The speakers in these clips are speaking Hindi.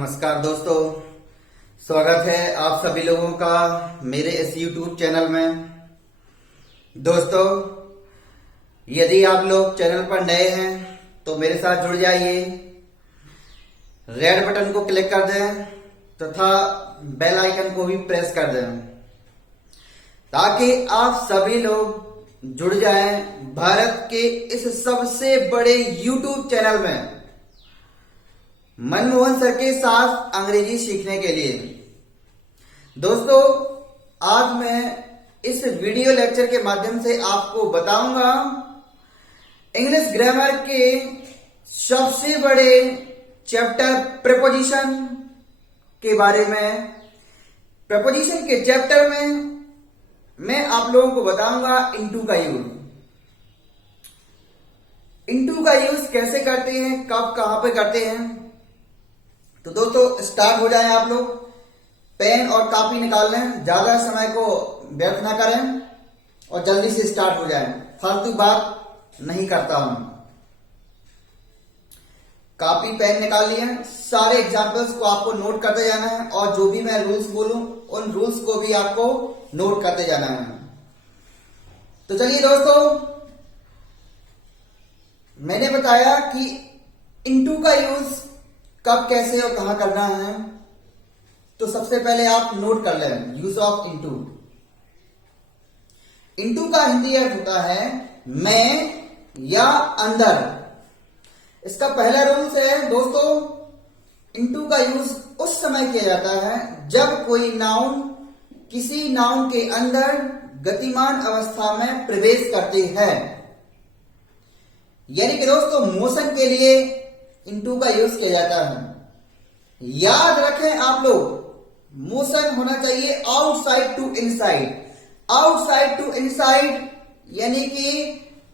नमस्कार दोस्तों, स्वागत है आप सभी लोगों का मेरे इस YouTube चैनल में। दोस्तों, यदि आप लोग चैनल पर नए हैं तो मेरे साथ जुड़ जाइए, रेड बटन को क्लिक कर दें तथा बेल आइकन को भी प्रेस कर दें ताकि आप सभी लोग जुड़ जाएं भारत के इस सबसे बड़े YouTube चैनल में मनमोहन सर के साथ अंग्रेजी सीखने के लिए। दोस्तों, आज मैं इस वीडियो लेक्चर के माध्यम से आपको बताऊंगा इंग्लिश ग्रामर के सबसे बड़े चैप्टर प्रीपोजिशन के बारे में। प्रीपोजिशन के चैप्टर में मैं आप लोगों को बताऊंगा इनटू का यूज। इनटू का यूज कैसे करते हैं, कब कहां पे करते हैं। तो दोस्तों, स्टार्ट हो जाएं आप लोग। पेन और कॉपी निकाल लें, ज्यादा समय को व्यर्थ ना करें और जल्दी से स्टार्ट हो जाएं। फालतू बात नहीं करता हूं। कॉपी पेन निकाल लिए, सारे एग्जाम्पल्स को आपको नोट करते जाना है और जो भी मैं रूल्स बोलूं उन रूल्स को भी आपको नोट करते जाना है। तो चलिए दोस्तों, मैंने बताया कि इनटू का यूज कब, कैसे और कहां करना है। तो सबसे पहले आप नोट कर लें यूज ऑफ इनटू। इनटू का हिंदी अर्थ होता है में या अंदर। इसका पहला रूल्स है दोस्तों, इनटू का यूज उस समय किया जाता है जब कोई नाउन किसी नाउन के अंदर गतिमान अवस्था में प्रवेश करते हैं। यानी कि दोस्तों, मोशन के लिए इनटू का यूज किया जाता है। याद रखें आप लोग, मोशन होना चाहिए outside to inside. Outside to inside यानी कि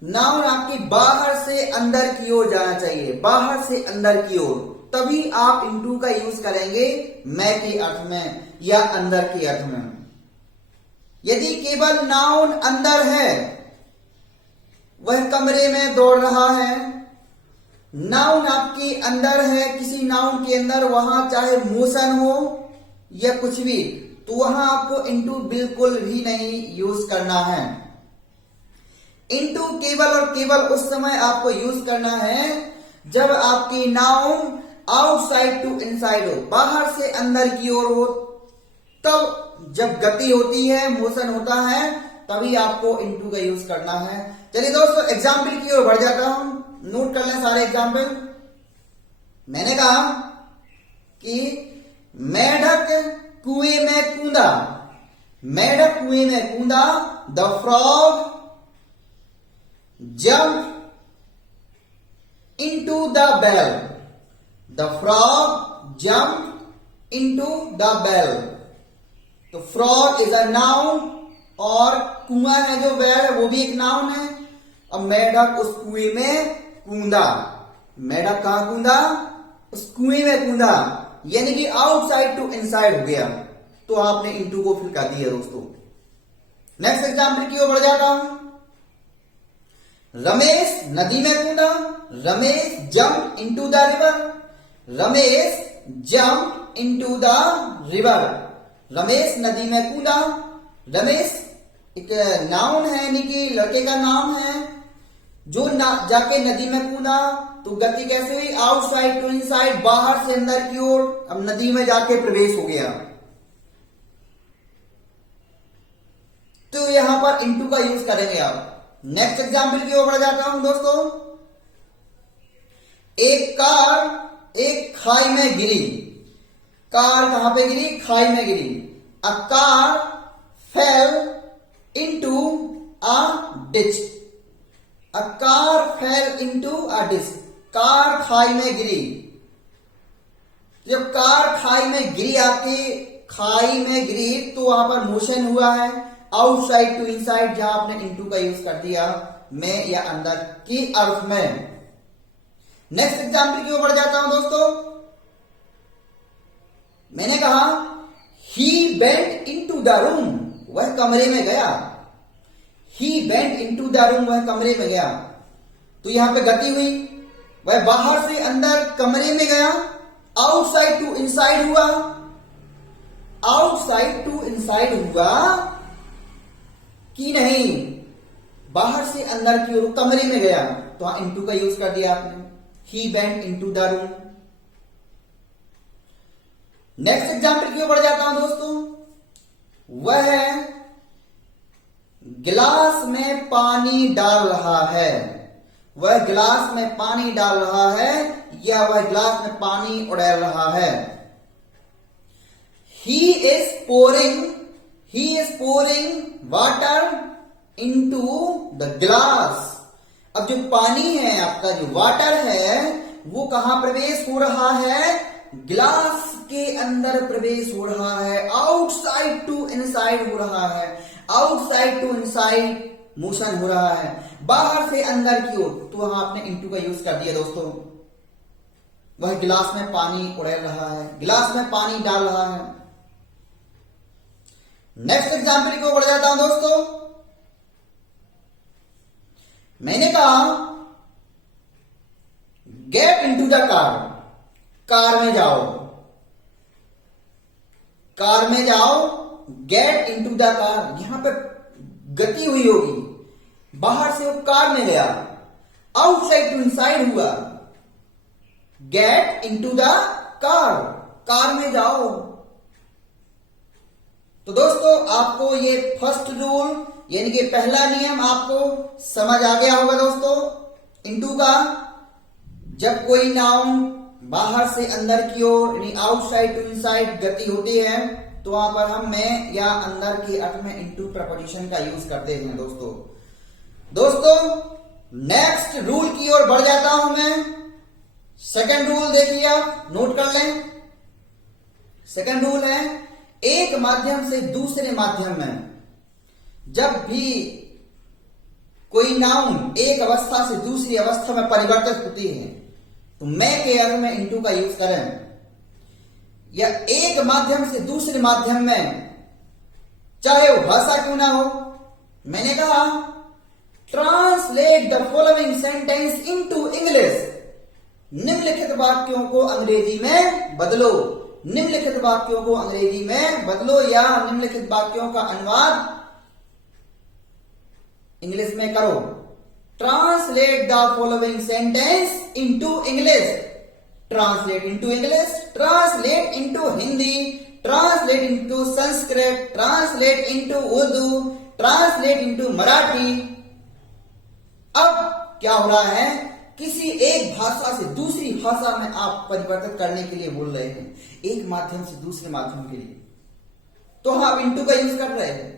नाउन आपकी बाहर से अंदर की ओर जाना चाहिए, बाहर से अंदर की ओर, तभी आप इनटू का यूज करेंगे मैं के अर्थ में या अंदर के अर्थ में। यदि केवल नाउन अंदर है, वह कमरे में दौड़ रहा है, नाउन आपकी अंदर है, किसी नाउन के अंदर, वहां चाहे मोशन हो या कुछ भी, तो वहां आपको इनटू बिल्कुल भी नहीं यूज करना है। इनटू केवल और केवल उस समय आपको यूज करना है जब आपकी नाउन आउटसाइड टू इनसाइड हो, बाहर से अंदर की ओर हो। तब जब गति होती है, मोशन होता है, तभी आपको इनटू का यूज करना है। चलिए दोस्तों, एग्जाम्पल की ओर बढ़ जाता हूं। नोट कर लें सारे एग्जाम्पल। मैंने कहा कि मेढक कुएं में कूदा। मेढक कुएं में कूदा। The frog jump into the well. The frog jump into the well. तो फ्रॉग इज अ नाउन और कुआं है जो वेल, वो भी एक नाउन है। अब मेढक उस कुएं में कूदा। मेढक कहां कूदा? उस कुएं में कूदा, यानी कि आउटसाइड टू इनसाइड हो गया। तो आपने इनटू को फिल कर दिया दोस्तों। नेक्स्ट एग्जाम्पल की ओर बढ़ जाता हूं। रमेश नदी में कूदा। Ramesh jump into the river. Ramesh jump into the river. Ramesh नदी में कूदा। रमेश एक नाउन है, यानी कि लड़के का नाम है जो जाके नदी में कूदा। तो गति कैसे हुई? आउटसाइड टू इनसाइड, बाहर से अंदर की ओर। अब नदी में जाके प्रवेश हो गया। तो यहां पर इनटू का यूज करेंगे आप। नेक्स्ट एग्जाम्पल की ओर बढ़ जाता हूं दोस्तों। एक कार एक खाई में गिरी। कार कहां पे गिरी? खाई में गिरी। A car fell into a ditch. A car fell into a ditch. Car खाई में गिरी। जब कार खाई में गिरी, आपकी खाई में गिरी, तो वहां पर मोशन हुआ है आउटसाइड टू इनसाइड, जहां आपने इनटू का यूज कर दिया में या अंदर की अर्थ में। नेक्स्ट एग्जाम्पल की ओर बढ़ जाता हूं दोस्तों। मैंने कहा he went into the room. वह कमरे में गया। He went into the room, वह कमरे में गया। तो यहां पे गति हुई, वह बाहर से अंदर कमरे में गया, आउटसाइड टू इनसाइड हुआ, आउटसाइड टू इनसाइड हुआ कि नहीं, बाहर से अंदर की ओर कमरे में गया तो वहां इनटू का यूज कर दिया आपने। He went into the room. Next example की ओर बढ़ जाता हूं दोस्तों। वह गिलास में पानी डाल रहा है। वह गिलास में पानी डाल रहा है या वह गिलास में पानी उड़ेल रहा है। He is pouring water into the glass। अब जो पानी है आपका, जो वाटर है, वो कहां प्रवेश हो रहा है? गिलास के अंदर प्रवेश हो रहा है। आउटसाइड टू इनसाइड हो रहा है। आउटसाइड टू इनसाइड मोशन हो रहा है, बाहर से अंदर की ओर। तो वहां आपने इनटू का यूज कर दिया दोस्तों। वह गिलास में पानी उड़ेल रहा है, गिलास में पानी डाल रहा है। नेक्स्ट एग्जाम्पल को बढ़ जाता हूं दोस्तों। मैंने कहा get into the car. Car में जाओ, कार में जाओ, गेट इनटू द कार। यहां पे गति हुई होगी, बाहर से वो कार में गया, आउटसाइड टू इनसाइड हुआ। Get into the car, car में जाओ। तो दोस्तों आपको ये फर्स्ट रूल यानी कि पहला नियम आपको समझ आ गया होगा दोस्तों। इनटू का जब कोई नाउन बाहर से अंदर की ओर यानी आउटसाइड टू इनसाइड गति होती है तो वहां पर हम में या अंदर के अर्थ में इनटू प्रपोजिशन का यूज करते हैं दोस्तों। दोस्तों नेक्स्ट रूल की ओर बढ़ जाता हूं मैं। सेकंड रूल देखिए, आप नोट कर लें। सेकंड रूल है एक माध्यम से दूसरे माध्यम में जब भी कोई नाउन एक अवस्था से दूसरी अवस्था में परिवर्तित होती है तो मैं के अर्थ में इनटू का यूज करें, या एक माध्यम से दूसरे माध्यम में चाहे वो भाषा क्यों ना हो। मैंने कहा translate the following sentence into English. निम्नलिखित वाक्यों को अंग्रेजी में बदलो। निम्नलिखित वाक्यों को अंग्रेजी में बदलो या निम्नलिखित वाक्यों का अनुवाद इंग्लिश में करो। Translate the following sentence into English. Translate into English, translate into Hindi, translate into Sanskrit, translate into Urdu, translate into Marathi. अब क्या हो रहा है, किसी एक भाषा से दूसरी भाषा में आप परिवर्तित करने के लिए बोल रहे हैं, एक माध्यम से दूसरे माध्यम के लिए, तो आप इनटू का यूज कर रहे हैं।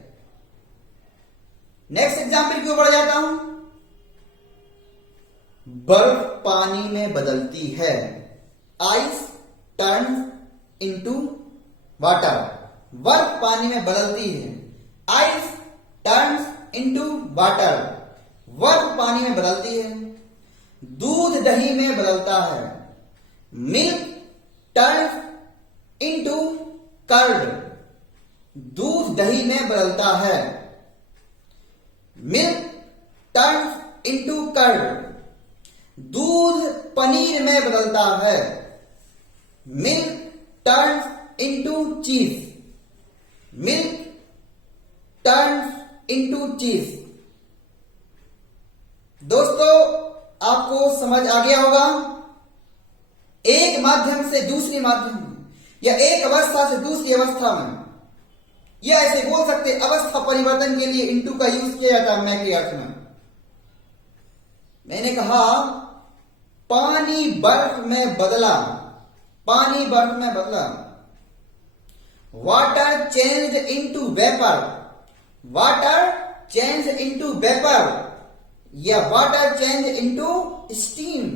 नेक्स्ट एग्जाम्पल क्यों बढ़ जाता हूं। बर्फ पानी में बदलती है। Ice turn into water. बर्फ पानी में बदलती है। Ice turns into water. बर्फ पानी में बदलती है। दूध दही में बदलता है। Milk turns into curd. दूध दही में बदलता है। Milk turns into curd. दूध पनीर में बदलता है। Milk turns into cheese. Milk turns into cheese. दोस्तों आपको समझ आ गया होगा, एक माध्यम से दूसरी माध्यम में या एक अवस्था से दूसरी अवस्था में, या ऐसे बोल सकते अवस्था परिवर्तन के लिए इनटू का यूज किया जाता है मैं के अर्थ में। मैंने कहा पानी बर्फ में बदला। पानी बर्फ में बदला। Water change into vapour. Water change into vapour या वाटर चेंज इनटू स्टीम।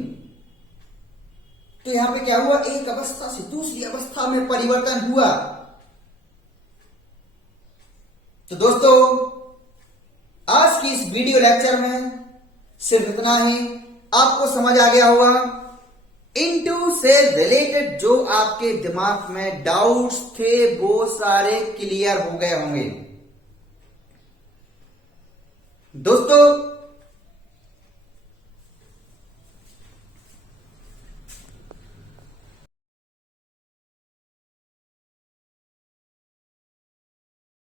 तो यहां पे क्या हुआ, एक अवस्था से दूसरी अवस्था में परिवर्तन हुआ। तो दोस्तों आज की इस वीडियो लेक्चर में सिर्फ इतना ही। आपको समझ आ गया होगा, इनटू से रिलेटेड जो आपके दिमाग में डाउट्स थे वो सारे क्लियर हो गए होंगे। दोस्तों